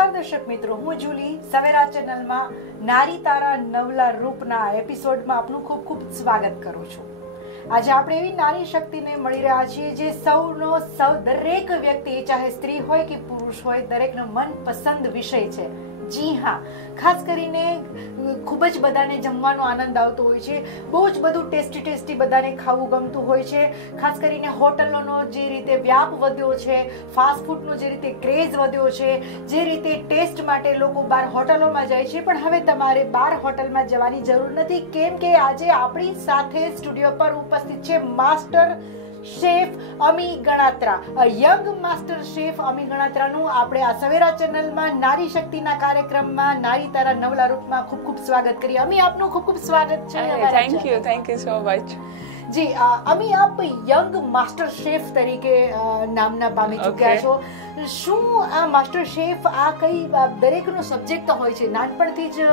નમસ્કાર દર્શક મિત્રો, હું જુલી સવેરા ચેનલમાં નારી તારા નવલા રૂપના એપિસોડમાં આપનું ખૂબ ખૂબ સ્વાગત કરું છું. આજે આપણે એવી નારી શક્તિને મળી રહ્યા છીએ જે દરેક વ્યક્તિ, ચાહે સ્ત્રી હોય કે પુરુષ હોય, દરેકનો મનપસંદ વિષય છે. જી હા, ખાસ કરીને ખૂબ જ બધાને જમવાનો આનંદ આવતો હોય છે, બહુ જ બધું ટેસ્ટી બધાને ખાવું ગમતું હોય છે. ખાસ કરીને હોટલોનો જે રીતે વ્યાપ વધ્યો છે, ફાસ્ટ ફૂડનો જે રીતે ક્રેઝ વધ્યો છે, જે રીતે ટેસ્ટ માટે લોકો બહાર હોટલોમાં જાય છે, પણ હવે તમારે બહાર હોટલમાં જવાની જરૂર નથી, કેમ કે આજે આપણી સાથે સ્ટુડિયો પર ઉપસ્થિત છે માસ્ટર શેફ અમી ગણાત્રા. યંગ માસ્ટર શેફ અમી ગણાત્રાનું આપણે આ સવેરા ચેનલમાં નારી શક્તિના કાર્યક્રમમાં નારી તારા નવલા રૂપમાં ખૂબ ખૂબ સ્વાગત કરીએ. અમી, આપનું ખૂબ ખૂબ સ્વાગત છે. Thank you so much. જી અમી, આપ યંગ માસ્ટર શેફ તરીકે નામના પામી ચૂક્યા છો. શું આ માસ્ટર શેફ આ કઈ દરેકનો સબ્જેક્ટ હોય છે? નાનપણથી જ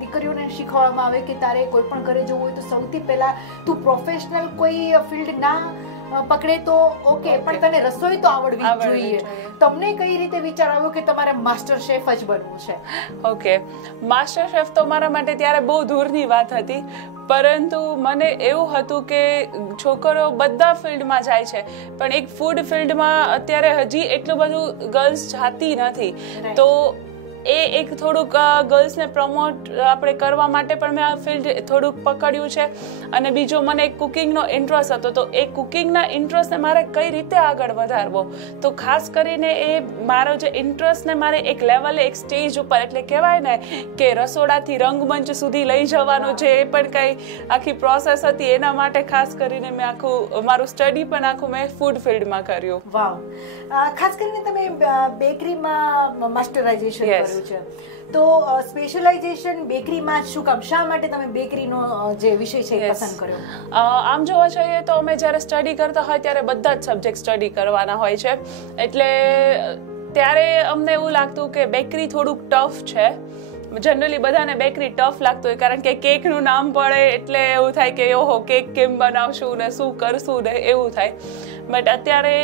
દીકરીઓને શીખવાડવામાં આવે કે તારે કોઈ પણ ઘરે જવું હોય તો સૌથી પહેલા તું પ્રોફેશનલ કોઈ ફિલ્ડ ના પકડે તો ઓકે, પણ તને રસોઈ તો આવડવી જોઈએ. તમને કઈ રીતે વિચાર આવ્યો કે તમારે માસ્ટર શેફ જ બનવું છે? ઓકે, માસ્ટર શેફ તો મારા માટે ત્યારે બહુ દૂરની વાત હતી, પરંતુ મને એવું હતું કે છોકરો બધા ફિલ્ડમાં જાય છે, પણ એક ફૂડ ફિલ્ડમાં અત્યારે હજી એટલું બધું ગર્લ્સ જાતી નથી. તો એ એક થોડુંક ગર્લ્સને પ્રમોટ આપણે કરવા માટે પણ મેં આ ફિલ્ડ થોડુંક પકડ્યું છે. અને બીજો, મને એક કુકિંગનો ઇન્ટરેસ્ટ હતો, તો એ કુકિંગના ઇન્ટરેસ્ટને મારે કઈ રીતે આગળ વધારવો, તો ખાસ કરીને એ મારો જે ઇન્ટરેસ્ટને મારે એક લેવલે, એક સ્ટેજ ઉપર, એટલે કહેવાય ને કે રસોડાથી રંગમંચ સુધી લઈ જવાનો જે પણ કંઈ આખી પ્રોસેસ હતી, એના માટે ખાસ કરીને મેં આખું મારું સ્ટડી પણ આખું મેં ફૂડ ફિલ્ડમાં કર્યું. વાવ! ખાસ કરીને તમે બેકરીમાં માસ્ટરાઇઝેશન કર્યું છે, તો સ્પેશિયલાઇઝેશન બેકરીમાં શું કામ, શા માટે તમે બેકરીનો જે વિષય છે એ પસંદ કર્યો? આમ જોવા જઈએ તો અમે જ્યારે સ્ટડી કરતા હોય ત્યારે બધા જ સબ્જેક્ટ સ્ટડી કરવાના હોય છે, એટલે ત્યારે અમને એવું લાગતું કે બેકરી થોડુંક ટફ છે. જનરલી બધાને બેકરી ટફ લાગતું હોય, કારણ કે કેકનું નામ પડે એટલે એવું થાય કે ઓહો, કેક કેમ બનાવશું ને શું કરશું ને એવું થાય. બટ અત્યારે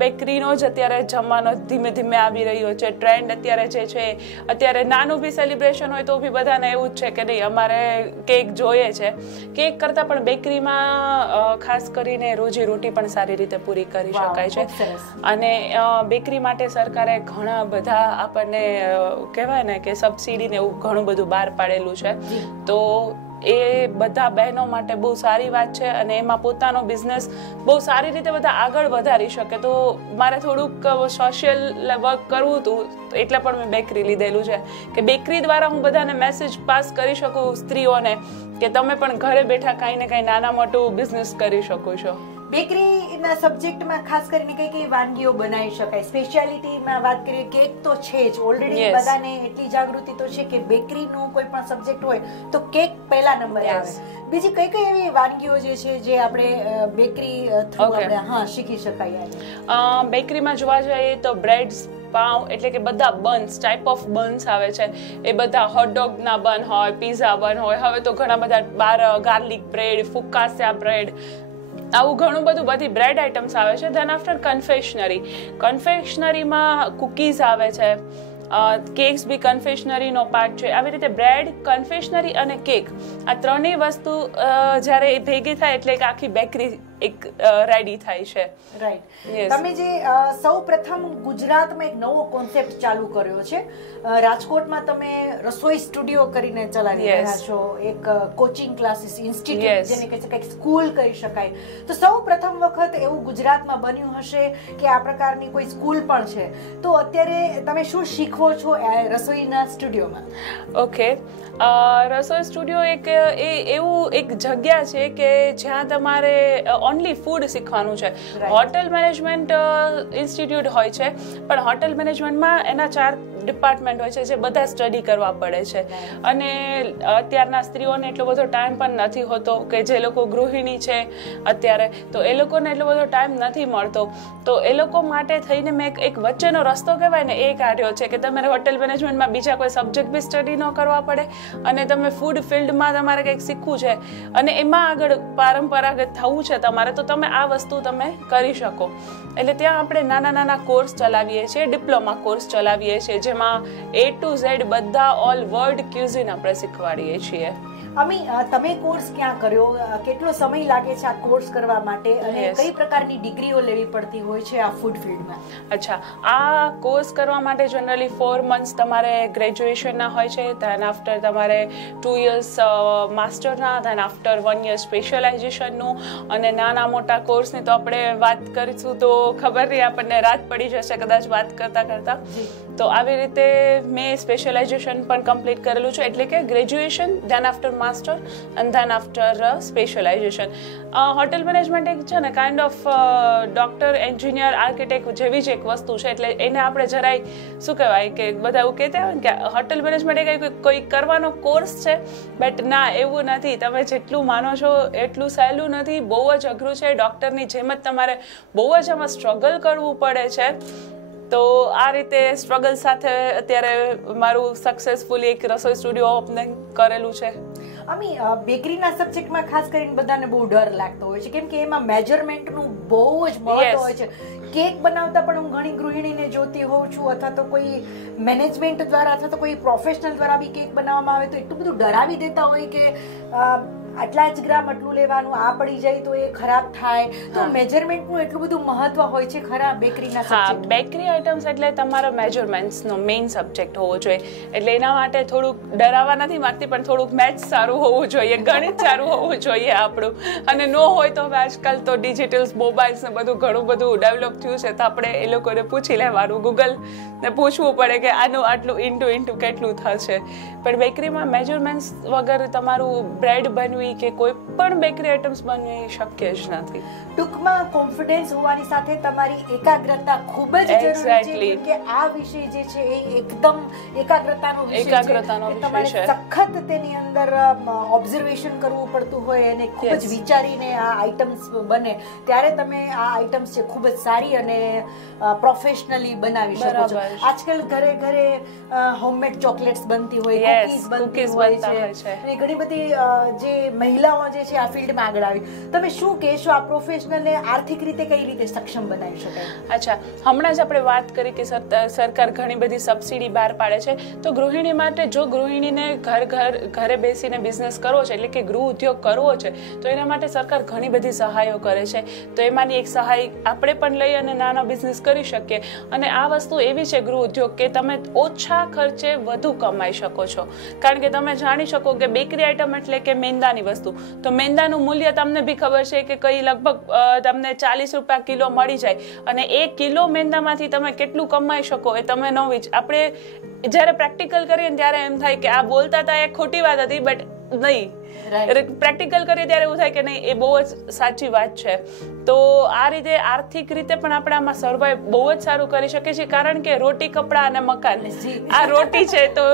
બેકરીનો જ અત્યારે જમવાનો ધીમે ધીમે આવી રહ્યો છે. ટ્રેન્ડ અત્યારે જે છે, અત્યારે નાનું બી સેલિબ્રેશન હોય તો બી બધાને એવું જ છે કે નહીં, અમારે કેક જોઈએ છે. કેક કરતાં પણ બેકરીમાં ખાસ કરીને રોજીરોટી પણ સારી રીતે પૂરી કરી શકાય છે. અને બેકરી માટે સરકારે ઘણા બધા આપણને કહેવાય ને કે સબસિડી ને એવું ઘણું બધું બહાર પાડેલું છે. તો એ બધા બહેનો માટે બહુ સારી વાત છે, અને એમાં પોતાનો બિઝનેસ બહુ સારી રીતે બધા આગળ વધારી શકે. તો મારે થોડુંક સોશિયલ વર્ક કરવું હતું, એટલે પણ મેં બેકરી લીધેલું છે કે બેકરી દ્વારા હું બધાને મેસેજ પાસ કરી શકું, સ્ત્રીઓને, કે તમે પણ ઘરે બેઠા કાંઈ ને કાંઈ નાના મોટું બિઝનેસ કરી શકો છો. બેકરીના સબ્જેક્ટમાં ખાસ કરીને કઈ કઈ વાનગીઓ બનાવી શકાય? સ્પેશિયાલિટીમાં વાત કરીએ, કેક તો છે જ, ઓલરેડી બધાને એટલી જાગૃતિ તો છે કે બેકરીનું કોઈ પણ સબ્જેક્ટ હોય તો કેક પહેલા નંબરે આવે. બીજી કઈ કઈ એવી વાનગીઓ જે છે જે આપણે બેકરી થ્રુ આપણે શીખી શકાય? બેકરીમાં જોવા જઈએ તો બ્રેડ્સ, પાઉં, એટલે કે બધા બન્સ, ટાઈપ ઓફ બન્સ આવે છે, એ બધા હોટડોગના બન હોય, પીઝા બન હોય, હવે તો ઘણા બધા બાર ગાર્લિક બ્રેડ, ફુકાસિયા બ્રેડ, આવું ઘણું બધું બધી બ્રેડ આઇટમ્સ આવે છે. ધેન આફ્ટર કન્ફેક્શનરીમાં કુકીઝ આવે છે, કેક્સ બી કન્ફેક્શનરીનો પાર્ટ છે. આવી રીતે બ્રેડ, કન્ફેક્શનરી અને કેક, આ ત્રણેય વસ્તુ જ્યારે ભેગી થાય એટલે એક આખી બેકરી એક રેડી થાય છે. રાઈટ. તમે જે સૌ પ્રથમ ગુજરાતમાં એક નવો કોન્સેપ્ટ ચાલુ કર્યો છે, રાજકોટમાં તમે રસોઈ સ્ટુડિયો કરીને ચલાવી રહ્યા છો, એક કોચિંગ ક્લાસીસ ઇન્સ્ટિટ્યૂટ, જેને કહી શકાય, સ્કૂલ કહી શકાય. તો સૌ પ્રથમ વખત એવું ગુજરાતમાં બન્યું હશે કે આ પ્રકારની કોઈ સ્કૂલ પણ છે, તો અત્યારે તમે શું શીખવો છો રસોઈના સ્ટુડિયોમાં? ઓકે, રસોઈ સ્ટુડિયો એક એવું એક જગ્યા છે કે જ્યાં તમારે ઓનલી ફૂડ શીખવાનું છે. હોટેલ મેનેજમેન્ટ ઇન્સ્ટિટ્યૂટ હોય છે, પણ હોટેલ મેનેજમેન્ટમાં એના 4 ડિપાર્ટમેન્ટ હોય છે જે બધા સ્ટડી કરવા પડે છે. અને અત્યારના સ્ત્રીઓને એટલો બધો ટાઈમ પણ નથી હોતો, કે જે લોકો ગૃહિણી છે અત્યારે, તો એ લોકોને એટલો બધો ટાઈમ નથી મળતો. તો એ લોકો માટે થઈને મેં એક વચ્ચેનો રસ્તો કહેવાય ને એ કાઢ્યો છે કે તમારે હોટેલ મેનેજમેન્ટમાં બીજા કોઈ સબ્જેક્ટ બી સ્ટડી ન કરવા પડે, અને તમે ફૂડ ફિલ્ડમાં તમારે કંઈક શીખવું છે અને એમાં આગળ પરંપરાગત થવું છે તમારે તો તમે આ વસ્તુ તમે કરી શકો. એટલે ત્યાં આપણે નાના નાના કોર્સ ચલાવીએ છીએ, ડિપ્લોમા કોર્સ ચલાવીએ છીએ, જેમાં A to Z બધા ઓલ વર્લ્ડ ક્યુઝિન આપણે શીખવાડીએ છીએ. અમી, તમે કોર્સ ક્યાં કર્યો, કેટલો સમય લાગે છે આ કોર્સ કરવા માટે, અને કઈ પ્રકારની ડિગ્રીઓ લેવી પડતી હોય છે આ ફૂડ ફિલ્ડમાં? અચ્છા, આ કોર્સ કરવા માટે જનરલી 4 months તમારે ગ્રેજ્યુએશનના હોય છે, ધેન આફ્ટર તમારે 2 years માસ્ટરના, ધેન આફ્ટર 1 year સ્પેશિયલાઇઝેશનનું, અને નાના મોટા કોર્સની તો આપણે વાત કરીશું તો ખબર નહીં, આપણને રાત પડી જશે કદાચ વાત કરતાં કરતાં. તો આવી રીતે મેં સ્પેશિયલાઇઝેશન પણ કમ્પ્લીટ કરેલું છે, એટલે કે graduation, than after master and then after specialisation. Hotel management એક છે ને kind of doctor, engineer, architect જેવી જ એક વસ્તુ છે, એટલે એને આપણે જરાય શું કહેવાય કે બધા એવું કહેતા હોય કે હોટેલ મેનેજમેન્ટ એ કોઈ કરવાનો કોર્સ છે, બટ ના, એવું નથી. તમે જેટલું માનો છો એટલું સહેલું નથી, બહુ જ અઘરું છે. ડૉક્ટરની જેમ જ તમારે બહુ જ આમાં સ્ટ્રગલ કરવું પડે છે. તો આ રીતે સ્ટ્રગલ સાથે અત્યારે મારું સક્સેસફુલી એક રસોઈ સ્ટુડિયો ઓપનિંગ કરેલું છે. અમી, બેકરીના સબ્જેક્ટમાં ખાસ કરીને બધાને બહુ ડર લાગતો હોય છે, કેમ કે એમાં મેજરમેન્ટનું બહુ જ મહત્વ હોય છે. કેક બનાવતા પણ હું ઘણી ગૃહિણીને જોતી હોઉં છું, અથવા તો કોઈ મેનેજમેન્ટ દ્વારા અથવા તો કોઈ પ્રોફેશનલ દ્વારા બી કેક બનાવવામાં આવે તો એટલું બધું ડરાવી દેતા હોય કે આટલા જ ગ્રામ આટલું લેવાનું, આ પડી જાય તો એ ખરાબ થાય. તો મેજરમેન્ટનું એટલું બધું મહત્વ હોય છે ખરા બેકરીના સબ્જેક્ટ? હા, બેકરી આઇટમ્સ એટલે તમારો મેજરમેન્ટ્સનો મેઇન સબ્જેક્ટ હોવો જોઈએ. એટલે એના માટે થોડુંક ડરાવવા નથી માંગતી, પણ થોડુંક મેથ્સ સારું હોવું જોઈએ, ગણિત સારું હોવું જોઈએ આપણું. અને ન હોય તો હવે આજકાલ તો ડિજિટલ્સ, મોબાઈલ્સ ને બધું ઘણું બધું ડેવલપ થયું છે, તો આપણે એ લોકોને પૂછી લેવાનું, ગૂગલને પૂછવું પડે કે આનું આટલું ઇન્ટુ કેટલું થશે. પણ બેકરીમાં મેજરમેન્ટ્સ વગર તમારું બ્રેડ બનવી કે કોઈ પણ બેકરી આઇટમ્સ બનવી શક્ય જ નથી. ટૂંકમાં કોન્ફિડન્સ હોવાની સાથે તમારી એકાગ્રતા ખૂબ જ જરૂરી છે, કે આ વિષય જે છે એ એકદમ એકાગ્રતાનો વિષય છે. તમારે સખત તેની અંદર ઓબ્ઝર્વેશન કરવું પડતું હોય અને ખૂબ જ વિચારીને આ આઇટમ્સ બને, ત્યારે તમે આ આઇટમ્સ છે ખૂબ જ સારી અને પ્રોફેશનલી બનાવી શકો છો. આજકાલ ઘરે ઘરે હોમમેડ ચોકલેટ્સ બનતી હોય, કૂકીઝ બનતી હોય છે, અને ઘણી બધી જે મહિલાઓ જે છે આ ફિલ્ડમાં આગળ આવી. તમે શું કહેશો, આ પ્રોફેશનલને આર્થિક રીતે કઈ રીતે સક્ષમ બનાવી શકાય? અચ્છા, હમણાં જ આપણે વાત કરી કે સરકાર ઘણી બધી સબસિડી બહાર પાડે છે. તો ગૃહિણી માટે, જો ગૃહિણીને ઘરે બેસીને બિઝનેસ કરવો છે, એટલે કે ગૃહ ઉદ્યોગ કરવો છે, તો એના માટે સરકાર ઘણી બધી સહાયો કરે છે. તો એમાંની એક સહાય આપણે પણ લઈ અને નાનો બિઝનેસ કરી શકીએ. અને આ વસ્તુ એવી છે ગૃહ ઉદ્યોગ કે તમે ઓછા ખર્ચે વધુ કમાઈ શકો છો. કારણ કે તમે જાણી શકો કે બેકરી આઇટમ એટલે કે મેંદાની વસ્તુ, તો મેંદાનું મૂલ્ય તમને બી ખબર છે કે કઈ લગભગ તમને 40 રૂપિયા કિલો મળી જાય, અને 1 કિલો મેંદામાંથી તમે કેટલું કમાઈ શકો એ તમે ન આપણે જ્યારે પ્રેક્ટિકલ કરીએ ને ત્યારે એમ થાય કે આ બોલતા હતા એ ખોટી વાત હતી, બટ નહીં, પ્રેક્ટિકલ કરીએ ત્યારે એવું થાય કે નહીં, એ બહુ જ સાચી વાત છે. તો આ રીતે આર્થિક રીતે પણ આપણે આમાં સર્વાઈવ બહુ જ સારું કરી શકીએ છીએ. કારણ કે રોટી, કપડાં અને મકાન, આ રોટી છે, તો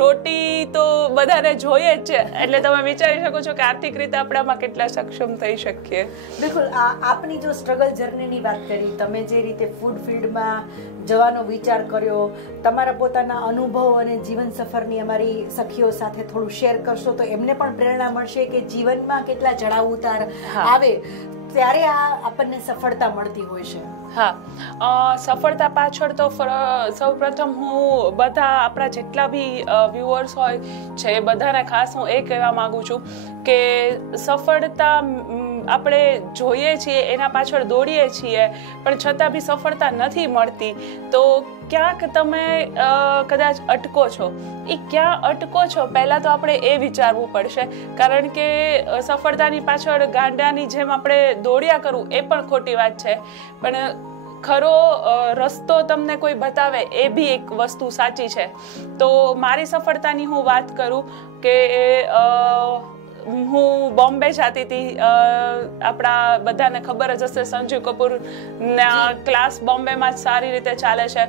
રોટી તો બધાને જોઈએ જ છે. એટલે તમે વિચારી શકો છો કે આર્થિક રીતે આપણે આમાં કેટલા સક્ષમ થઈ શકીએ. બિલકુલ. આપની જો સ્ટ્રગલ જર્નીની વાત કરી, તમે જે રીતે ફૂડ ફિલ્ડમાં જવાનો વિચાર કર્યો, તમારા પોતાના અનુભવ અને જીવન સફરની અમારી સખીઓ સાથે થોડું શેર કરશો તો એમને પણ પ્રેરણા મળશે કે જીવનમાં કેટલા ચઢાવ ઉતાર આવે ત્યારે આ આપણને સફળતા મળતી હોય છે. હા, સફળતા પાછળ તો સૌ પ્રથમ હું બધા આપણા જેટલા બી વ્યુઅર્સ હોય છે બધાને ખાસ હું એ કહેવા માંગુ છું કે સફળતા આપણે જોઈએ છીએ, એના પાછળ દોડીએ છીએ, પણ છતાં બી સફળતા નથી મળતી. તો ક્યાંક તમે કદાચ અટકો છો. એ ક્યાં અટકો છો પહેલાં તો આપણે એ વિચારવું પડશે. કારણ કે સફળતાની પાછળ ગાંડાની જેમ આપણે દોડ્યા કરવું એ પણ ખોટી વાત છે. પણ ખરો રસ્તો તમને કોઈ બતાવે એ બી એક વસ્તુ સાચી છે. તો મારી સફળતાની હું વાત કરું કે હું બોમ્બે જતી હતી. આપણા બધાને ખબર જ હશે સંજીવ કપૂરના ક્લાસ બોમ્બેમાં જ સારી રીતે ચાલે છે.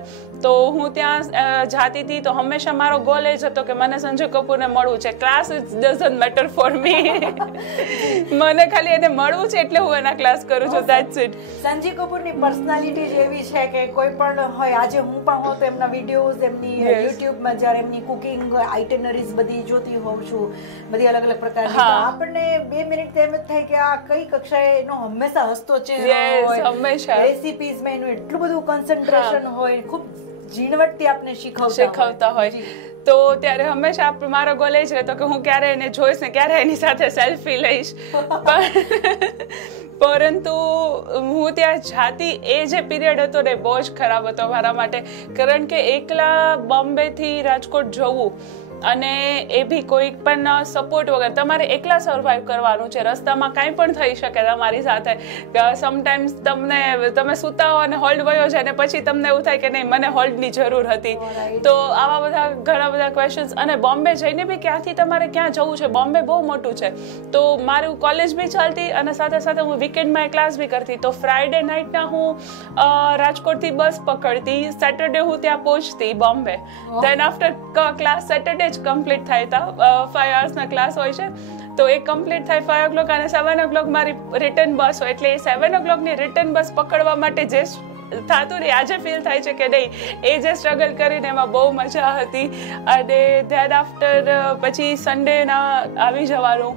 તો હું ત્યાં જાતી હતી તો હંમેશા મારો ગોલ એ જ હતો કે મને સંજય કપૂરને મળવું છે. Class doesn't matter for me. મને ખાલી એને મળવું છે એટલે હું એના ક્લાસ કરું છું. That's it. સંજય કપૂરની પર્સનાલિટી જ એવી છે કે કોઈ પણ હોય, આજે હું પણ હોઉં તો એમના વિડીયોઝ, એમની યુટ્યુબમાં જ્યારે એમની કુકિંગ આઇટનરીઝ બધી જોતી હોઉં છું, બધી અલગ અલગ પ્રકારની, આપણને 2 મિનિટ એમ જ થાય કે આ કઈ કક્ષાએ એનો હંમેશા હસતો ચહેરો હોય, હંમેશા રેસિપીઝમાં એનું એટલું બધું કોન્સન્ટ્રેશન હોય, ખૂબ ઝીણવટથી આપને શીખવતા હોય. તો ત્યારે હંમેશા મારો ગોલ એ જ રહેતો કે હું ક્યારે એને જોઈશ ને ક્યારે એની સાથે સેલ્ફી લઈશ. પરંતુ હું ત્યાં જાતી એ જે પીરિયડ હતો ને બહુ જ ખરાબ હતો મારા માટે, કારણ કે એકલા બોમ્બેથી રાજકોટ જવું અને એ બી કોઈ પણ સપોર્ટ વગર તમારે એકલા સર્વાઈવ કરવાનું છે. રસ્તામાં કાંઈ પણ થઈ શકે તમારી સાથે. સમટાઈમ્સ તમે સૂતા હો અને હોલ્ડ વયો જાય ને પછી તમને એવું થાય કે નહીં મને હોલ્ડની જરૂર હતી. તો આવા બધા ઘણા બધા ક્વેશ્ચન્સ. અને બોમ્બે જઈને બી ક્યાંથી તમારે ક્યાં જવું છે, બોમ્બે બહુ મોટું છે. તો મારું કોલેજ બી ચાલતી અને સાથે સાથે હું વીકેન્ડમાં ક્લાસ બી કરતી. તો ફ્રાઈડે નાઇટના હું રાજકોટથી બસ પકડતી, સેટરડે હું ત્યાં પહોંચતી Bombay. Than after class Saturday જ કમ્પ્લીટ થાય હતા. 5 hours ક્લાસ હોય છે તો એ કમ્પ્લીટ થાય 5 o'clock અને 7 o'clock મારી રિટર્ન બસ હોય. એટલે એ 7 o'clock ની રિટર્ન બસ પકડવા માટે જે થતું ને આજે ફીલ થાય છે કે નહીં, એ જે સ્ટ્રગલ કરીને એમાં બહુ મજા હતી. અને ધેન આફ્ટર પછી સન્ડેના આવી જવાનું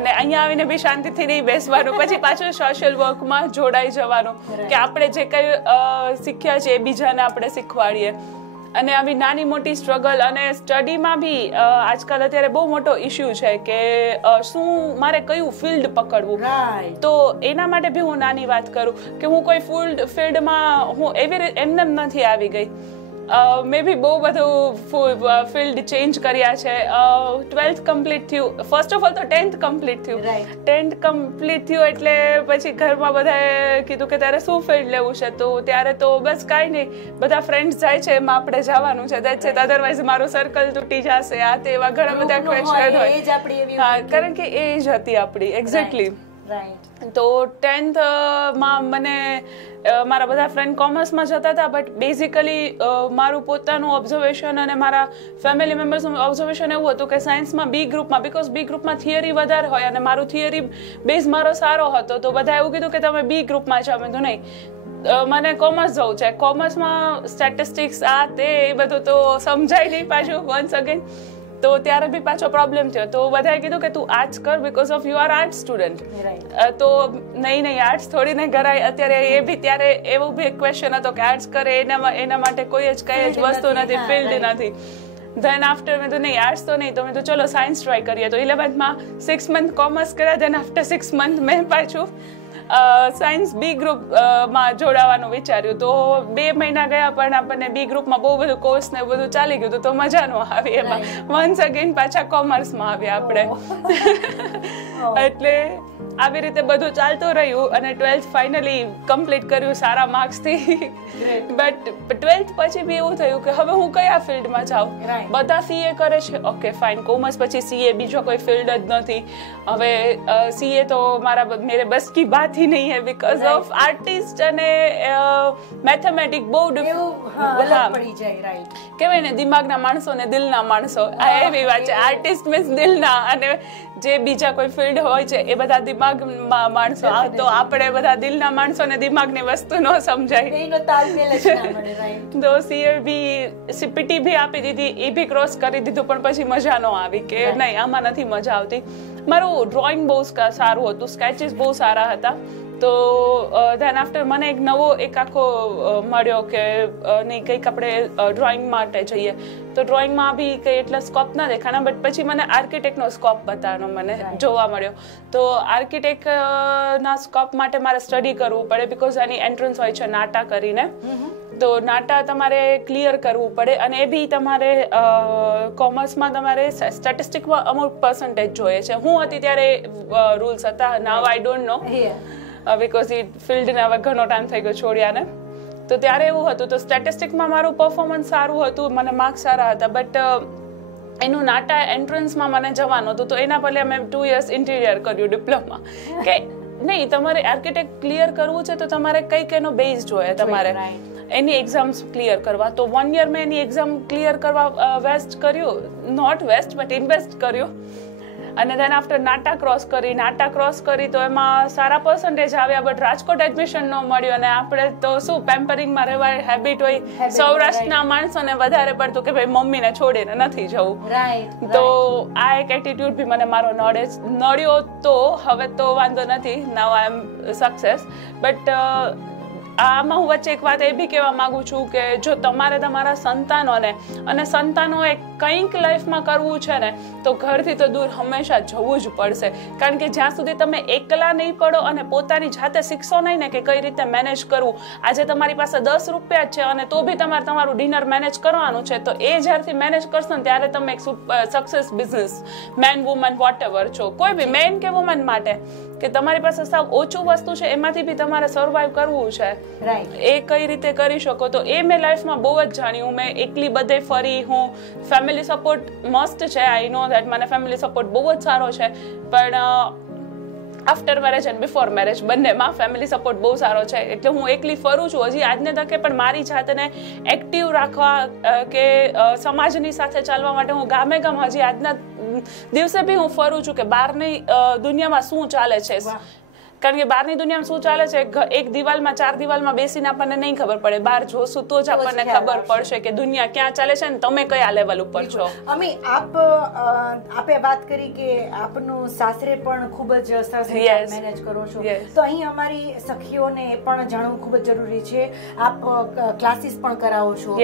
અને અહીંયા આવીને બી શાંતિથી નહીં બેસવાનું. પછી પાછું સોશિયલ વર્કમાં જોડાઈ જવાનું કે આપણે જે કંઈ શીખ્યા છે એ બીજાને આપણે શીખવાડીએ. અને આવી નાની મોટી સ્ટ્રગલ. અને સ્ટડીમાં બી આજકાલ અત્યારે બહુ મોટો ઇશ્યુ છે કે શું મારે કયું ફિલ્ડ પકડવું. તો એના માટે બી હું નાની વાત કરું કે હું કોઈ ફિલ્ડમાં હું એમને નથી આવી ગઈ. મેં બી બહુ બધું ફિલ્ડ ચેન્જ કર્યા છે. 12th કમ્પ્લીટ થયું, ફર્સ્ટ ઓફ ઓલ તો 10th કમ્પ્લીટ થયું. 10th કમ્પ્લીટ થયું એટલે પછી ઘરમાં બધાએ કીધું કે તારે શું ફિલ્ડ લેવું છે. તો ત્યારે તો બસ કાંઈ નહીં, બધા ફ્રેન્ડ્સ જાય છે એમાં આપણે જવાનું છે, દેટ્સ ઇટ. અધરવાઇઝ મારું સર્કલ તૂટી જશે, આ તે એવા ઘણા બધા ક્વેશ્ચન હોય. હા, કારણ કે એજ હતી આપણી. એક્ઝેક્ટલી. તો 10th માં મને મારા બધા ફ્રેન્ડ કોમર્સમાં જતા હતા, બટ બેઝિકલી મારું પોતાનું ઓબ્ઝર્વેશન અને મારા ફેમિલી મેમ્બર્સનું ઓબ્ઝર્વેશન એવું હતું કે સાયન્સમાં બી ગ્રુપમાં, બીકોઝ બી ગ્રુપમાં થિયરી વધારે હોય અને મારું થિયરી બેઝ મારો સારો હતો, તો બધા એવું કીધું કે તમે બી ગ્રુપમાં જાઓ. મેં તો નહીં, મને કોમર્સ જવું છે. કોમર્સમાં સ્ટેટિસ્ટિક્સ આ તે એ બધું તો સમજાય નહીં પાછું વન્સ અગેન. તો ત્યારે બી પાછો પ્રોબ્લેમ થયો. તો બધાએ કીધું કે તું આર્ટ્સ કર because of you are arts student. તો નહીં આર્ટ્સ થોડી ને કરાય. અત્યારે એ બી ત્યારે એવું બી ક્વેશ્ચન હતો કે આર્ટ્સ કરે એના માટે કોઈ જ કઈ જ વસ્તુ નથી, ફિલ્ડ નથી. ધેન આફ્ટર મેં તો નહીં આર્ટ્સ તો નહીં, તો મેં તો ચલો સાયન્સ ટ્રાય કરીએ. તો 11th માં 6 month કોમર્સ કર્યા. ધેન આફ્ટર 6 month મેં પાછું સાયન્સ બી ગ્રુપમાં જોડાવાનું વિચાર્યું. તો 2 મહિના ગયા પણ આપણને બી ગ્રુપમાં બહુ બધું કોર્સ ને બધું ચાલી ગયું તો મજા ન આવી. એમાં વન્સ અગેન પાછા કોમર્સમાં આવ્યા આપણે. એટલે આવી રીતે બધું ચાલતું રહ્યું અને 12th ફાઇનલી કમ્પ્લીટ કર્યું સારા માર્ક્સથી. બટ 12th પછી બી એવું થયું કે હવે હું કયા ફિલ્ડમાં જાઉં. બધા સીએ કરે છે, ઓકે ફાઇન. કોમર્સ પછી સીએ, બીજો કોઈ ફિલ્ડ જ નથી. હવે સીએ તો મેરે બસ કી બાત ही नहीं है because of artist અને મેથેમેટિક બહુ પડી જાય. રાઈટ. કહેવાય ને દિમાગના માણસો ને દિલના માણસો, આ એવી વાત છે. આર્ટિસ્ટ મીન્સ દિલના, અને જે બીજા કોઈ ફિલ્ડ હોય છે એ બધા દિમાગના માણસો. તો આપણે બધા દિલના માણસો ને દિમાગની વસ્તુ ન સમજાય. તો સીએ બી સીપીટી બી આપી દીધી, એ બી ક્રોસ કરી દીધું, પણ પછી મજા ન આવી કે નહીં આમાં નથી મજા આવતી. મારું ડ્રોઈંગ બહુ સારું હતું, સ્કેચીસ બહુ સારા હતા. તો ધેન આફ્ટર મને એક આખો મળ્યો કે નહીં કંઈક આપણે ડ્રોઈંગ માટે જઈએ. તો ડ્રોઈંગમાં બી કંઈ એટલા સ્કોપ ના દેખાણા, બટ પછી મને આર્કિટેક્ટનો સ્કોપ બતાવવાનો મને જોવા મળ્યો. તો આર્કિટેક્ટના સ્કોપ માટે મારે સ્ટડી કરવું પડે બીકોઝ આની એન્ટ્રન્સ હોય છે નાટા કરીને. તો નાટા તમારે ક્લિયર કરવું પડે અને એ બી તમારે કોમર્સમાં તમારે સ્ટેટિસ્ટિકમાં અમુક પર્સન્ટેજ જોઈએ છે. હું હતી ત્યારે રૂલ્સ હતા, નાવ આઈ ડોન્ટ નો બીકોઝ એ ફિલ્ડને હવે ઘણો ટાઈમ થઈ ગયો છોડ્યાને. તો ત્યારે એવું હતું. તો સ્ટેટિસ્ટિકમાં મારું પરફોર્મન્સ સારું હતું, મને માર્ક્સ સારા હતા, બટ એનું નાટા એન્ટ્રન્સમાં મને જવાનું હતું. તો એના પહેલા મેં 2 years ઇન્ટિરિયર કર્યું ડિપ્લોમા. કે નહીં તમારે આર્કિટેક્ટ ક્લિયર કરવું છે તો તમારે કંઈક એનો બેઝ જોઈએ તમારે. એની એક્ઝામ્સ ક્લિયર કરવા. તો 1 યર મેં એની એક્ઝામ ક્લિયર કરવા વેસ્ટ કર્યું, નોટ વેસ્ટ બટ ઇન્વેસ્ટ કર્યું. અને દેન આફ્ટર નાટા ક્રોસ કરી તો એમાં સારા પર્સન્ટેજ આવ્યા, બટ રાજકોટ એડમિશન ન મળ્યું. અને આપણે તો શું પેમ્પરિંગમાં રહેવા હેબિટ હોય સૌરાષ્ટ્રના માણસોને વધારે પડતું કે ભાઈ મમ્મીને છોડીને નથી જવું. તો આ એક એટીટ્યુડ બી મને મારો નડ્યો. તો હવે તો વાંધો નથી, નાઉ આઈ એમ સક્સેસ. બટ આમાં હું વચ્ચે એક વાત એ બી કહેવા માંગુ છું કે જો તમારે તમારા સંતાનોએ કંઈક લાઈફમાં કરવું છે ને, તો ઘરથી તો દૂર હંમેશા જવું જ પડશે. કારણ કે જ્યાં સુધી તમે એકલા નહીં પડો અને પોતાની જાતે શીખશો નહીં ને કે કઈ રીતે મેનેજ કરવું. આજે તમારી પાસે 10 રૂપિયા જ છે અને તો બી તમારે તમારું ડિનર મેનેજ કરવાનું છે, તો એ જ્યારથી મેનેજ કરશો ને ત્યારે તમે એક success business man woman whatever છો, કોઈ બી મેન કે વુમન માટે, કે તમારી પાસે સાવ ઓછું વસ્તુ છે એમાંથી બી તમારે સર્વાઈવ કરવું છે, એ કઈ રીતે કરી શકો. તો એ મેં લાઈફમાં બહુ જ જાણ્યું. મેં એકલી બધે ફરી, હું ફેમિલી સપોર્ટ મસ્ત છે, આઈ નો ધેટ, મને ફેમિલી સપોર્ટ બહુ જ સારો છે. પણ after marriage and before marriage બંનેમાં ફેમિલી સપોર્ટ બહુ સારો છે. એટલે હું એકલી ફરું છું હજી આજને તકે, પણ મારી જાતને એક્ટિવ રાખવા કે સમાજની સાથે ચાલવા માટે હું ગામે ગામ હજી આજના દિવસે બી હું ફરું છું કે બહારની દુનિયામાં શું ચાલે છે. કારણ કે બહારની દુનિયામાં શું ચાલે છે, એક દિવાલમાં 4 દિવાલમાં બેસીને આપણને નહીં ખબર પડે. બહાર જોશું તો જ આપણને ખબર પડશે કે દુનિયા ક્યાં ચાલે છે ને તમે કયા લેવલ ઉપર છો. અમી, આપે વાત કરી કે આપનું સાસરે પણ ખૂબ જ સરસ રીતે મેનેજ કરો છો. તો અહીં અમારી સખીઓને એ પણ જાણવું ખૂબ જ જરૂરી છે. આપ ક્લાસીસ પણ કરાવો છો,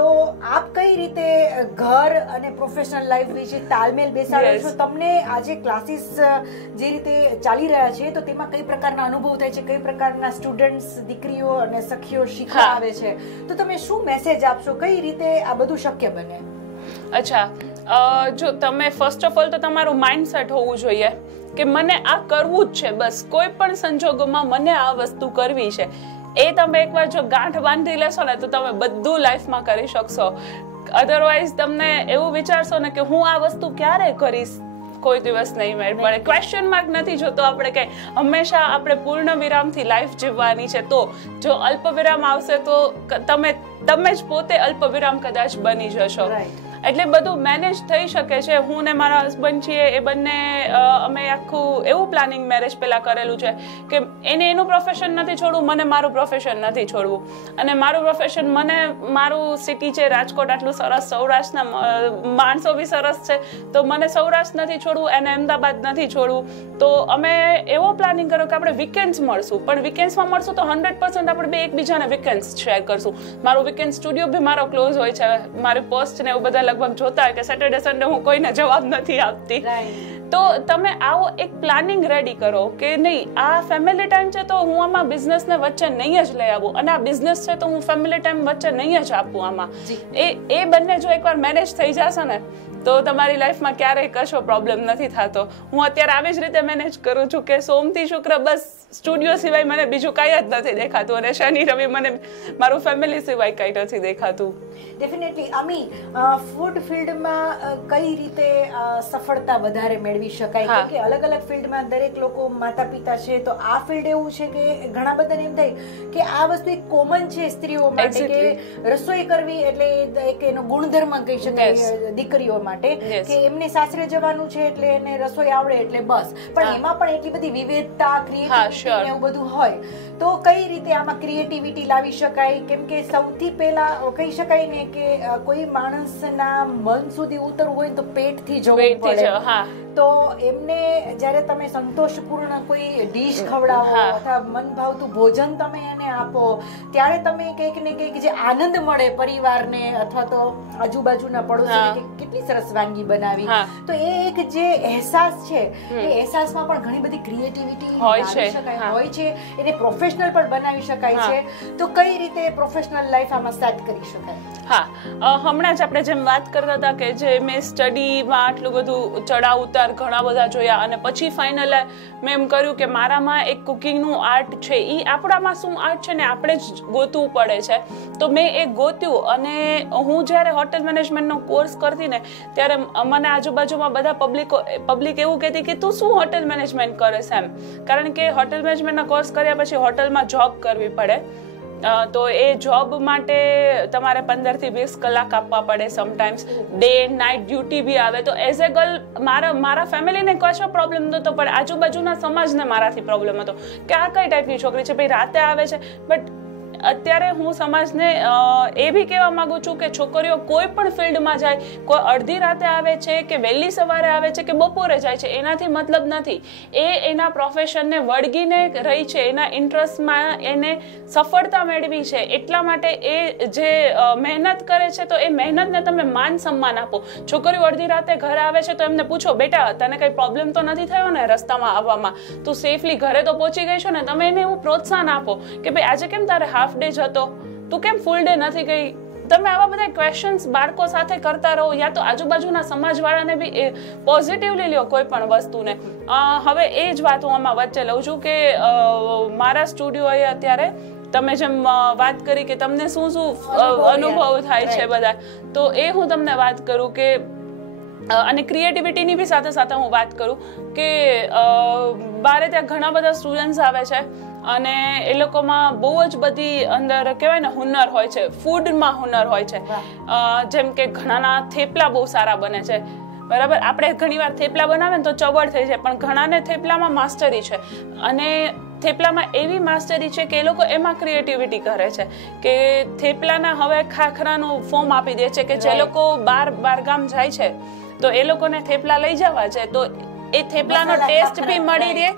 તો આપ કઈ રીતે ઘર અને પ્રોફેશનલ લાઈફ વિશે તાલમેલ બેસાડો છો? તમને આજે ક્લાસીસ જે રીતે ચાલી રહ્યા છે તો તેમાં કઈ પ્રકારના અનુભવ થાય છે, કઈ પ્રકારના સ્ટુડન્ટ્સ, દીકરીઓ અને સખીઓ શીખવા આવે છે, તો તમે શું મેસેજ આપશો, કઈ રીતે આ બધું શક્ય બને? અચ્છા, જો તમે ફર્સ્ટ ઓફ ઓલ તો તમારું માઇન્ડસેટ હોવું જોઈએ કે મને આ કરવું જ છે, બસ કોઈ પણ સંજોગોમાં મને આ વસ્તુ કરવી છે. એ તમે એકવાર જો ગાંઠ બાંધી લેશો ને તો તમે બધું લાઈફમાં કરી શકશો. અધરવાઇઝ તમને એવું વિચારશો ને કે હું આ વસ્તુ ક્યારે કરીશ, કોઈ દિવસ નહીં મેળ પડે. ક્વેશ્ચન માર્ક નથી જોતો આપણે કે હંમેશા આપણે પૂર્ણ વિરામથી લાઈફ જીવવાની છે. તો જો અલ્પ વિરામ આવશે તો તમે જ પોતે અલ્પ વિરામ કદાચ બની જશો. એટલે બધું મેનેજ થઈ શકે છે. હું ને મારા હસબન્ડ છીએ, એ બંને અમે આખું એવું પ્લાનિંગ મેરેજ પહેલા કરેલું છે કે એને એનું પ્રોફેશન નથી છોડવું, મને મારું પ્રોફેશન નથી છોડવું. અને મારું પ્રોફેશન, મને મારું સિટી છે રાજકોટ આટલું સરસ, સૌરાષ્ટ્રના માણસો બી સરસ છે, તો મને સૌરાષ્ટ્ર નથી છોડવું, એને અમદાવાદ નથી છોડવું. તો અમે એવો પ્લાનિંગ કર્યો કે આપણે વીકેન્ડ્સ મળશું, પણ વીકેન્ડ્સમાં મળશું તો 100% આપણે બે એકબીજાને વીકેન્ડ્સ શેર કરશું. મારું વીકેન્ડ સ્ટુડિયો બી મારો ક્લોઝ હોય છે, મારી પોસ્ટ ને એવું બધા લગભગ જોતા હોય કે સેટરડે સન્ડે હું કોઈને જવાબ નથી આપતી. તો તમે આવો એક પ્લાનિંગ રેડી કરો કે નહીં, આ ફેમિલી ટાઈમ છે તો હું આમાં બિઝનેસને વચ્ચે નહીં જ લઈ આવું, અને આ બિઝનેસ છે તો હું ફેમિલી ટાઈમ વચ્ચે નહીં જ આપું. આમાં એ બંને જો એકવાર મેનેજ થઈ જશે ને તો તમારી લાઈફમાં ક્યારેય કશો પ્રોબ્લેમ નથી થતો. હું અત્યારે આવી જ રીતે મેનેજ કરું છું કે સોમથી શુક્ર બસ સ્ટુડિયો સિવાય મને બીજું કંઈ જ નથી દેખાતું, અને શનિ રવિ મને મારું ફેમિલી સિવાય કંઈ નથી દેખાતું. ડેફિનેટલી. અમી, ફૂડ ફિલ્ડમાં કઈ રીતે સફળતા વધારે મેળવી શકાય? કેમ કે અલગ અલગ ફિલ્ડમાં દરેક લોકો માતા પિતા છે, તો આ ફિલ્ડ એવું છે કે ઘણા બધાને એમ થાય કે આ વસ્તુ એક કોમન છે સ્ત્રીઓ માટે કે રસોઈ કરવી એટલે એક એનો ગુણધર્મ કહી શકાય દીકરીઓ માટે, કે એમને સાસરે જવાનું છે એટલે એને રસોઈ આવડે એટલે બસ. પણ એમાં પણ એટલી બધી વિવિધતા, ક્રિએટિવિટી એવું બધું હોય, તો કઈ રીતે આમાં ક્રિએટિવિટી લાવી શકાય? કેમ કે સૌથી પહેલા કહી શકાય ને કે કોઈ માણસના મન સુધી ઉતરવું હોય તો પેટથી જવું પડે. તો એમને જ્યારે તમે સંતોષપૂર્ણ કોઈ ડીશ ખવડાવો અથવા મન ભાવતું ભોજન તમે એને આપો, ત્યારે તમે કંઈક ને કંઈક જે આનંદ મળે પરિવારને અથવા તો આજુબાજુના પડોશીને કે કેટલી સરસ વાનગી બનાવી, તો એ એક જે અહેસાસ છે એ અહેસાસમાં પણ ઘણી બધી ક્રિએટિવિટી હોય છે. એને પ્રોફેશનલ પણ બનાવી શકાય છે. તો કઈ રીતે પ્રોફેશનલ લાઈફ આમાં સેટ કરી શકાય? હમણાં જ આપણે જેમ વાત કરતા હતા કે જે મેં સ્ટડીમાં આટલું બધું ચડાવ ઉતાર ઘણા બધા જોયા, અને પછી ફાઇનલ મેં એમ કર્યું કે મારામાં એક કુકિંગનું આર્ટ છે, એ આપણામાં શું આર્ટ છે ને આપણે જ ગોતવું પડે છે. તો મેં એ ગોત્યું, અને હું જ્યારે હોટેલ મેનેજમેન્ટનો કોર્સ કરતી ને ત્યારે મને આજુબાજુમાં બધા પબ્લિક એવું કહેતી કે તું શું હોટેલ મેનેજમેન્ટ કરે છે એમ, કારણ કે હોટેલ મેનેજમેન્ટના કોર્સ કર્યા પછી હોટલમાં જોબ કરવી પડે. તો એ જોબ માટે તમારે 15 થી 20 કલાક આપવા પડે, sometimes day and night duty બી આવે. તો એઝ એ ગર્લ મારા ફેમિલીને કશો પ્રોબ્લેમ નહોતો, પણ આજુબાજુના સમાજને મારાથી પ્રોબ્લેમ હતો કે આ કઈ ટાઈપની છોકરી છે, ભાઈ રાતે આવે છે. બટ અત્યારે હું સમાજને એ બી કહેવા માંગુ છું કે છોકરીઓ કોઈ પણ ફિલ્ડમાં જાય, કોઈ અડધી રાતે આવે છે કે વહેલી સવારે આવે છે કે બપોરે જાય છે, એનાથી મતલબ નથી. એ એના પ્રોફેશનને વળગીને રહી છે, એના ઇન્ટરેસ્ટમાં એને સફળતા મેળવી છે, એટલા માટે એ જે મહેનત કરે છે તો એ મહેનતને તમે માન સન્માન આપો. છોકરીઓ અડધી રાતે ઘરે આવે છે તો એમને પૂછો, બેટા તને કઈ પ્રોબ્લેમ તો નથી થયો ને રસ્તામાં આવવામાં, તું સેફલી ઘરે તો પહોંચી ગઈ છો ને? તમે એને એવું પ્રોત્સાહન આપો કે ભાઈ આજે કેમ તારે હાફ ડે જ હતો, તું કેમ ફૂલ ડે નથી ગઈ? તમે આવા બધા ક્વેશ્ચન્સ બાળકો સાથે કરતા રહો, યા તો આજુબાજુના સમાજવાળાને બી પોઝિટિવલી લ્યો કોઈ પણ વસ્તુને. હવે એ જ વાત હું આમાં વચ્ચે લઉં છું કે મારા સ્ટુડિયોએ અત્યારે તમે જેમ વાત કરી કે તમને શું શું અનુભવ થાય છે બધા, તો એ હું તમને વાત કરું કે અને ક્રિએટિવિટીની બી સાથે સાથે હું વાત કરું કે બારે ત્યાં ઘણા બધા સ્ટુડન્ટ્સ આવે છે અને એ લોકોમાં બહુ જ બધી અંદર કહેવાય ને હુનર હોય છે, ફૂડમાં હુનર હોય છે. જેમ કે ઘણાના થેપલા બહુ સારા બને છે, બરાબર. આપણે ઘણીવાર થેપલા બનાવે ને તો ચવડ થઈ જાય, પણ ઘણાને થેપલામાં માસ્ટરી છે અને થેપલામાં એવી માસ્ટરી છે કે એ લોકો એમાં ક્રિએટિવિટી કરે છે કે થેપલાના હવે ખાખરાનું ફોર્મ આપી દે છે કે જે લોકો બાર ગામ જાય છે તો એ લોકોને થેપલા લઈ જવા છે તો એ થેપલાનો ટેસ્ટ બી મળી રહે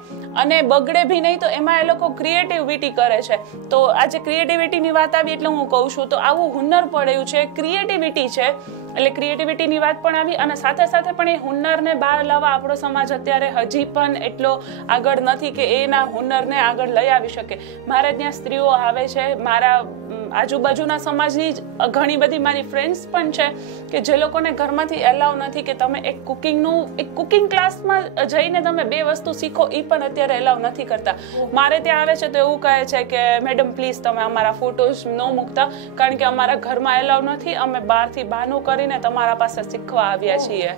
અને બગડે બી નહીં, તો એમાં એ લોકો ક્રિએટિવિટી કરે છે. તો આજે ક્રિએટિવિટીની વાત આવી એટલે હું કહું છું, તો આવું હુનર પડ્યું છે, ક્રિએટિવિટી છે, એટલે ક્રિએટિવિટીની વાત પણ આવી અને સાથે સાથે પણ એ હુનરને બહાર લાવવા આપણો સમાજ અત્યારે હજી પણ એટલો આગળ નથી કે એના હુનરને આગળ લઈ આવી શકે. મારે ત્યાં સ્ત્રીઓ આવે છે, મારા આજુબાજુના સમાજની ઘણી બધી મારી ફ્રેન્ડ્સ પણ છે કે જે લોકોને ઘરમાંથી એલાવ નથી કે તમે એક કુકિંગ ક્લાસમાં જઈને તમે 2 વસ્તુ શીખો, એ પણ અત્યારે એલાવ નથી કરતા. મારે ત્યાં આવે છે તો એવું કહે છે કે મેડમ પ્લીઝ તમે અમારા ફોટોઝ ન મૂકતા, કારણ કે અમારા ઘરમાં એલાવ નથી, અમે બહારથી બહાનું કરીને તમારા પાસે શીખવા આવ્યા છીએ.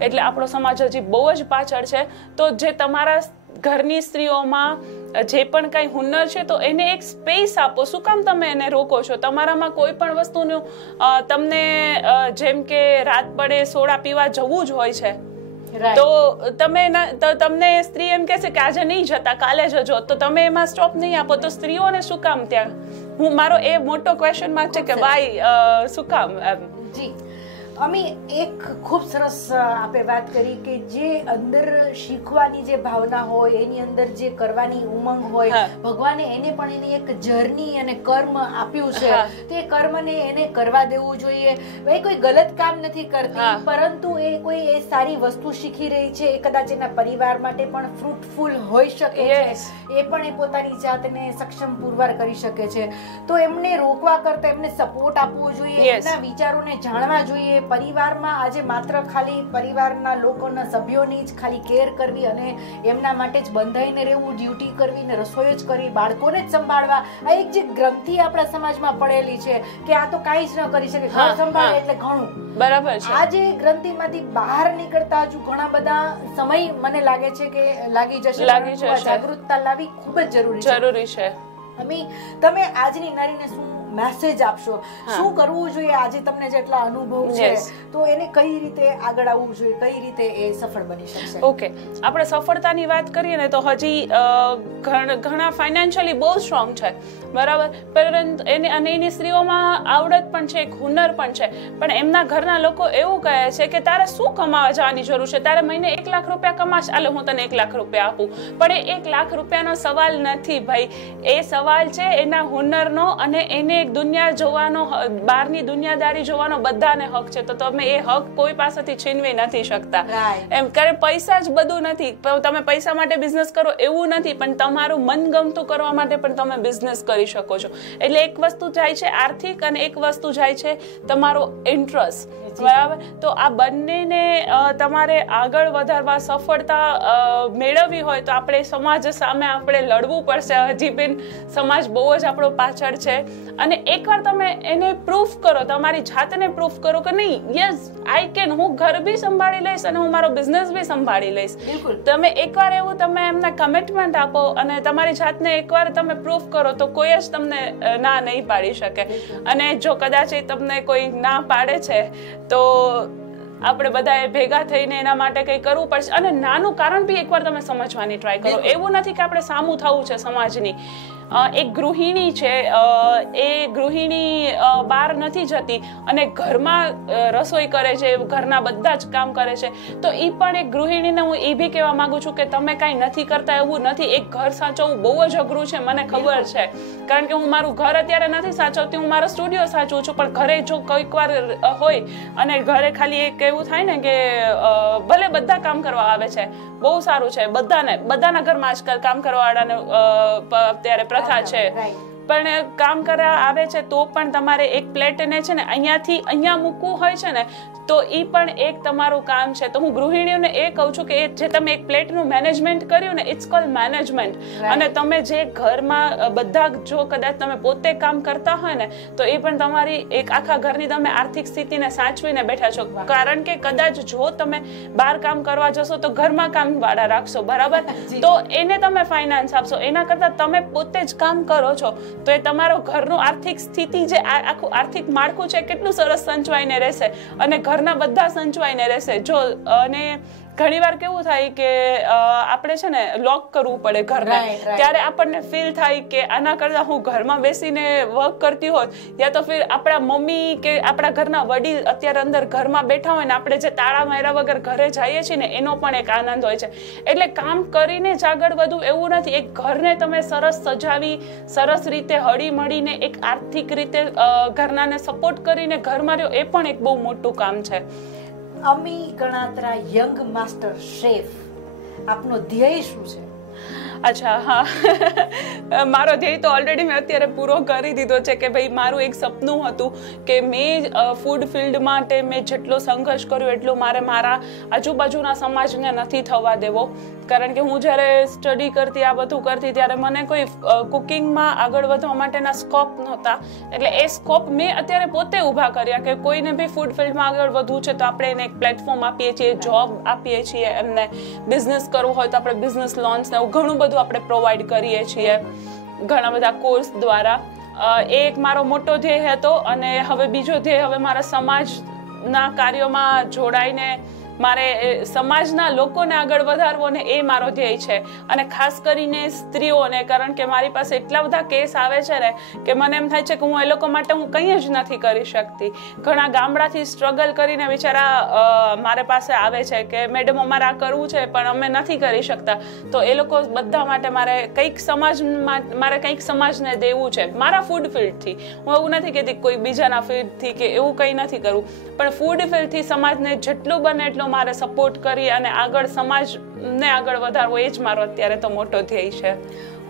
એટલે આપણો સમાજ હજી બહુ જ પાછળ છે. તો જે તમારા ઘરની સ્ત્રીઓમાં જે પણ કઈ હુનર છે તો એને એક સ્પેસ આપો. શું કામ તમે એને રોકો છો? તમારામાં કોઈ પણ વસ્તુનું તમને જેમ કે રાત પડે સોડા પીવા જવું જ હોય છે તો તમને સ્ત્રી એમ કહેશે કે આજે નહીં જતા કાલે જજો, તો તમે એમાં સ્ટોપ નહીં આપો, તો સ્ત્રીઓને શું કામ ત્યાં? મારો એ મોટો ક્વેશ્ચન માર્ક છે કે ભાઈ શું કામ? જી અમી, એક ખૂબ સરસ આપે વાત કરી કે જે અંદર શીખવાની જે ભાવના હોય, એની અંદર જે કરવાની ઉમંગ હોય, ભગવાને એને પણ એની એક જર્ની અને કર્મ આપ્યું છે, તે કર્મને એને કરવા દેવું જોઈએ. એ કોઈ ગલત કામ નથી કરતી, પરંતુ એ કોઈ એ સારી વસ્તુ શીખી રહી છે, એ કદાચ એના પરિવાર માટે પણ ફ્રૂટફુલ હોઈ શકે છે, એ પણ એ પોતાની જાતને સક્ષમ પુરવાર કરી શકે છે. તો એમને રોકવા કરતા એમને સપોર્ટ આપવો જોઈએ, એમના વિચારોને જાણવા જોઈએ. પરિવારમાં આજે માત્ર ખાલી પરિવારના લોકોના સભ્યોની જ ખાલી કેર કરવી અને એમના માટે જ બંધાઈને રહેવું, ડ્યુટી કરવી ને રસોઈ જ કરવી, બાળકોને જ સંભાળવા, આ એક જે ગ્રંથિ આપણા સમાજમાં પડેલી છે કે આ તો કાંઈ જ ન કરી શકે, ઘર સંભાળે એટલે ઘણું. બરાબર છે. આ જે ગ્રંથિમાંથી બહાર નીકળતા હજુ ઘણા બધા સમય મને લાગે છે કે લાગી જશે. જાગૃતતા લાવી ખૂબ જ જરૂરી છે. અમી, તમે આજની નારીને શું મેસેજ આપશો? શું કરવું જોઈએ આજે તમને જેટલા અનુભવ છે તો એને કઈ રીતે આગળ આવવું જોઈએ, કઈ રીતે એ સફળ બની શકશે? ઓકે, આપણે સફળતાની વાત કરીએ ને તો હજી ઘણા ફાઇનાન્શિયલી બહુ સ્ટ્રોંગ છે, બરાબર, પરંતુ એની સ્ત્રીઓમાં આવડત પણ છે, એક હુનર પણ છે, પણ એમના ઘરના લોકો એવું કહે છે કે તારે શું કમાવા જવાની જરૂર છે, તારે મહિને 1 લાખ રૂપિયા કમાશ, આલે હું તને 1 લાખ રૂપિયા આપું. પણ એ 1 લાખ રૂપિયાનો સવાલ નથી ભાઈ, એ સવાલ છે એના હુનરનો અને એને એક દુનિયા જોવાનો, બહારની દુનિયાદારી જોવાનો બધાને હક છે. તો તમે એ હક કોઈ પાસેથી છીનવી નથી શકતા. એમ કરે પૈસા જ બધું નથી, તમે પૈસા માટે બિઝનેસ કરો એવું નથી, પણ તમારું મનગમતું કરવા માટે પણ તમે બિઝનેસ કરી શકો છો. એટલે એક વસ્તુ જાય છે આર્થિક અને એક વસ્તુ જાય છે તમારો ઇન્ટરેસ્ટ. બરાબર. તો આ બંનેને તમારે આગળ વધારવા, સફળતા મેળવવી હોય તો આપણે સમાજ સામે આપણે લડવું પડશે. હજી પણ સમાજ બહુ જ આપણો પાછળ છે. અને એકવાર તમે એને પ્રૂફ કરો, તમારી જાતને પ્રૂફ કરો કે નહીં, યસ આઈ કેન, હું ઘર બી સંભાળી લઈશ અને હું મારો બિઝનેસ બી સંભાળી લઈશ. તમે એકવાર એવું તમે એમને કમિટમેન્ટ આપો અને તમારી જાતને એકવાર તમે પ્રૂફ કરો તો કોઈ જ તમને ના નહીં પાડી શકે. અને જો કદાચ તમને કોઈ ના પાડે છે તો આપણે બધાએ ભેગા થઈને એના માટે કંઈ કરવું પડશે. અને નાનું કારણ બી એકવાર તમે સમજવાની ટ્રાય કરો. એવું નથી કે આપણે સામું થવું છે સમાજની. એક ગૃહિણી છે, એ ગૃહિણી બહાર નથી જતી અને ઘરમાં રસોઈ કરે છે, ઘરના બધા જ કામ કરે છે, તો એ પણ એક ગૃહિણીને હું એ બી કહેવા માંગુ છું કે તમે કાંઈ નથી કરતા એવું નથી. એક ઘર સાચવવું બહુ જ અઘરું છે, મને ખબર છે, કારણ કે હું મારું ઘર અત્યારે નથી સાચવતી, હું મારો સ્ટુડિયો સાચવું છું. પણ ઘરે જો કોઈક વાર હોય અને ઘરે ખાલી એક એવું થાય ને કે ભલે બધા કામ કરવા આવે છે, બહુ સારું છે, બધાના ઘરમાં આજકાલ કામ કરવાવાળાને અત્યારે પ્રથા છે, પણ કામ કરવા આવે છે તો પણ તમારે એક પ્લેટને છે ને અહીંયાથી અહીંયા મૂકવું હોય છે ને, તો એ પણ એક તમારું કામ છે. તો હું ગૃહિણીઓને એ કહું છું કે જે તમે એક પ્લેટનું મેનેજમેન્ટ કર્યું ને, ઇટ્સ કોલ્ડ મેનેજમેન્ટ. અને તમે જે ઘરમાં બધા જો કદાચ તમે પોતે કામ કરતા હોય ને, તો એ પણ તમારી એક આખા ઘરની તમે આર્થિક સ્થિતિને સાચવીને બેઠા છો. કારણ કે કદાચ જો તમે બહાર કામ કરવા જશો તો ઘરમાં કામ વાળા રાખશો, બરાબર, તો એને તમે ફાઇનાન્સ આપશો. એના કરતા તમે પોતે જ કામ કરો છો તો એ તમારો ઘરનું આર્થિક સ્થિતિ, જે આખું આર્થિક માળખું છે, કેટલું સરસ સંચવાઈને રહેશે અને ઘરના બધા સંચવાઈને રહેશે. જો અને ઘણીવાર કેવું થાય કે આપણે છે ને લોક કરવું પડે ઘરને, ત્યારે આપણને ફીલ થાય કે આના કરતા હું ઘરમાં બેસીને વર્ક કરતી હોત, યા તો ફિર આપણા મમ્મી કે આપણા ઘરના વડીલ અત્યારે અંદર ઘરમાં બેઠા હોય ને આપણે જે તાળા માર્યા વગર ઘરે જઈએ છીએ ને, એનો પણ એક આનંદ હોય છે. એટલે કામ કરીને જ આગળ વધવું એવું નથી. એક ઘરને તમે સરસ સજાવી, સરસ રીતે હળી મળીને એક આર્થિક રીતે ઘરનાને સપોર્ટ કરીને ઘરમાં રહ્યો, એ પણ એક બહુ મોટું કામ છે. અમી ગણાત્રા, યંગ માસ્ટર શેફ, આપનો ધ્યેય શું છે? અચ્છા, હા, મારો ધ્યેય તો ઓલરેડી મેં અત્યારે પૂરો કરી દીધો છે કે ભાઈ મારું એક સપનું હતું કે મેં ફૂડ ફિલ્ડ માટે મેં જેટલો સંઘર્ષ કર્યો એટલું મારે મારા આજુબાજુના સમાજને નથી થવા દેવો. કારણ કે હું જ્યારે સ્ટડી કરતી, આ બધું કરતી, ત્યારે મને કોઈ કુકિંગમાં આગળ વધવા માટેના સ્કોપ નહોતા. એટલે એ સ્કોપ મેં અત્યારે પોતે ઊભા કર્યા કે કોઈને બી ફૂડ ફિલ્ડમાં આગળ વધવું છે તો આપણે એને એક પ્લેટફોર્મ આપીએ છીએ, જોબ આપીએ છીએ, એમને બિઝનેસ કરવું હોય તો આપણે બિઝનેસ લોન્સ ને ઘણું બધું આપણે પ્રોવાઈડ કરીએ છીએ ઘણા બધા કોર્સ દ્વારા. એ એક મારો મોટો ધ્યેય હતો. અને હવે બીજો ધ્યેય, હવે મારા સમાજના કાર્યોમાં જોડાઈને મારે સમાજના લોકોને આગળ વધારવો ને, એ મારો ધ્યેય છે. અને ખાસ કરીને સ્ત્રીઓને, કારણ કે મારી પાસે એટલા બધા કેસ આવે છે ને કે મને એમ થાય છે કે હું એ લોકો માટે હું કંઈ જ નથી કરી શકતી. ઘણા ગામડાથી સ્ટ્રગલ કરીને બિચારા મારે પાસે આવે છે કે મેડમ અમારે આ કરવું છે પણ અમે નથી કરી શકતા. તો એ લોકો બધા માટે મારે કંઈક સમાજને દેવું છે મારા ફૂડ ફિલ્ડથી. હું એવું નથી કહેતી કોઈ બીજાના ફિલ્ડથી કે એવું કંઈ નથી કરવું, પણ ફૂડ ફિલ્ડથી સમાજને જેટલું બને એટલું મારે સપોર્ટ કરી અને આગળ સમાજને આગળ વધારવો, એ જ મારો અત્યારે તો મોટો ધ્યેય છે.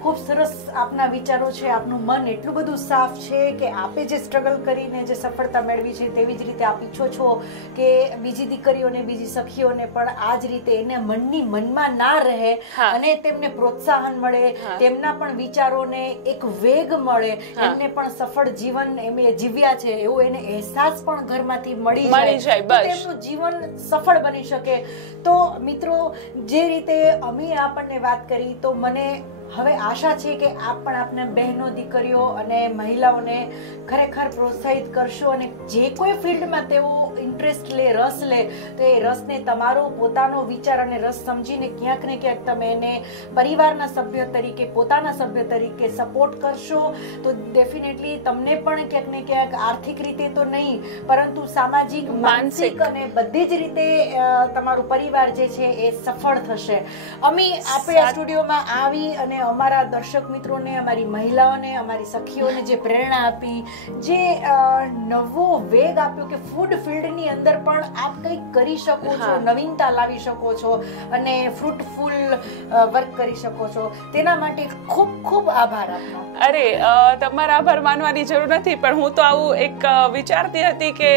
ખૂબ સરસ આપના વિચારો છે. આપનું મન એટલું બધું સાફ છે કે આપે જે સ્ટ્રગલ કરીને જે સફળતા મેળવી છે તેવી જ રીતે આપ ઈચ્છો છો કે બીજી દીકરીઓને, બીજી સખીઓને પણ આ જ રીતે એને મનમાં ના રહે અને તેમને પ્રોત્સાહન મળે, તેમના પણ વિચારોને એક વેગ મળે, એમને પણ સફળ જીવન એમ જીવ્યા છે એવો એને અહેસાસ પણ ઘરમાંથી મળી જાય, તેમનું જીવન સફળ બની શકે. તો મિત્રો, જે રીતે અમી આપણને વાત કરી, તો મને હવે આશા છે કે આપ પણ આપના બહેનો, દીકરીઓ અને મહિલાઓને ખરેખર પ્રોત્સાહિત કરશો અને જે કોઈ ફિલ્ડમાં તેઓ ઇન્ટરેસ્ટ લે, રસ લે, તો એ રસને તમારો પોતાનો વિચાર અને રસ સમજીને ક્યાંક ને ક્યાંક તમે એને પરિવારના સભ્ય તરીકે, પોતાના સભ્ય તરીકે સપોર્ટ કરશો તો ડેફિનેટલી તમને પણ ક્યાંક ને ક્યાંક આર્થિક રીતે તો નહીં પરંતુ સામાજિક, માનસિક અને બધી જ રીતે તમારું પરિવાર જે છે એ સફળ થશે. અમી, આપણે આ સ્ટુડિયોમાં આવી અને અમારા દર્શક મિત્રોને, અમારી મહિલાઓને, અમારી સખીઓને જે પ્રેરણા આપી, જે નવો વેગ આપ્યો કે ફૂડ ફિલ્ડની અંદર પણ આપ કંઈક કરી શકો છો, નવીનતા લાવી શકો છો અને ફ્રૂટફુલ વર્ક કરી શકો છો, તેના માટે ખૂબ ખૂબ આભાર આપનો. અરે તમારા આભાર માનવાની જરૂર નથી, પણ હું તો આવું એક વિચારતી હતી કે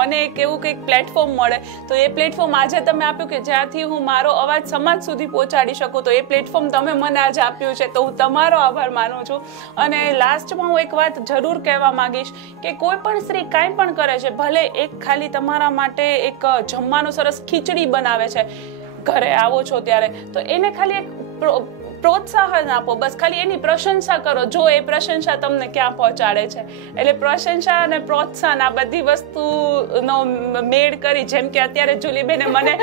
મને એક એવું કંઈક પ્લેટફોર્મ મળે તો એ પ્લેટફોર્મ આજે તમે આપ્યું કે જ્યાંથી હું મારો અવાજ સમાજ સુધી પહોંચાડી શકું, તો એ પ્લેટફોર્મ તમે મને આજે આપ્યું છે, તો હું તમારો આભાર માનું છું. અને લાસ્ટમાં હું એક વાત જરૂર કહેવા માંગીશ કે કોઈ પણ સ્ત્રી કાંઈ પણ કરે છે, ભલે એક ખાલી તમારા માટે એક જમવાનું સરસ ખીચડી બનાવે છે ઘરે આવો છો ત્યારે, તો એને ખાલી એક પ્રોત્સાહન આપો, બસ ખાલી એની પ્રશંસા કરો, જો એ પ્રશંસા તમને ક્યાં પહોંચાડે છે. એટલે પ્રશંસા અને પ્રોત્સાહન આ બધી વસ્તુનો મેળ કરી, જેમ કે અત્યારે જુલીબેને મને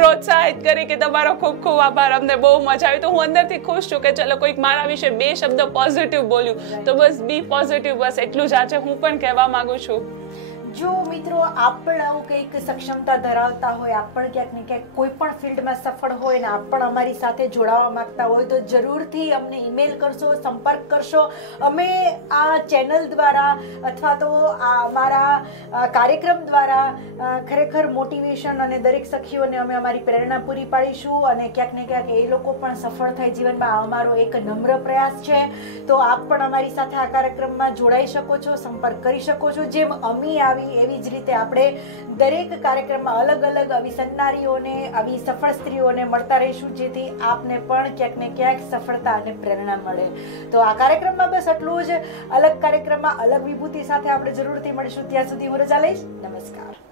પ્રોત્સાહિત કરી કે તમારો ખૂબ ખૂબ આભાર, અમને બહુ મજા આવી, તો હું અંદરથી ખુશ છું કે ચલો કોઈક મારા વિશે 2 શબ્દ પોઝિટિવ બોલ્યું, તો બસ બી પોઝિટિવ, બસ એટલું જ આજે હું પણ કહેવા માંગુ છું. જો મિત્રો આપ પણ આવું કંઈક સક્ષમતા ધરાવતા હોય, આપ પણ ક્યાંક ને ક્યાંક કોઈ પણ ફિલ્ડમાં સફળ હોય ને આપ પણ અમારી સાથે જોડાવા માંગતા હોય તો જરૂરથી અમને ઈમેલ કરશો, સંપર્ક કરશો. અમે આ ચેનલ દ્વારા અથવા તો આ અમારા કાર્યક્રમ દ્વારા ખરેખર મોટિવેશન અને દરેક સખીઓને અમે અમારી પ્રેરણા પૂરી પાડીશું અને ક્યાંક ને ક્યાંક એ લોકો પણ સફળ થાય જીવનમાં. અમારો એક નમ્ર પ્રયાસ છે, તો આપ પણ અમારી સાથે આ કાર્યક્રમમાં જોડાઈ શકો છો, સંપર્ક કરી શકો છો. જેમ અમી આવી એવી જ રીતે આપણે દરેક કાર્યક્રમમાં અલગ અલગ આવી સન્નારીઓને, આવી સફળ સ્ત્રીઓને મળતા રહીશું, જેથી આપને પણ ક્યાંક ને ક્યાંક સફળતા અને પ્રેરણા મળે. તો આ કાર્યક્રમમાં બસ આટલું જ. અલગ કાર્યક્રમમાં અલગ વિભૂતિ સાથે આપણે જરૂરથી મળીશું. ત્યાં સુધી હું રજા લઈશ. નમસ્કાર.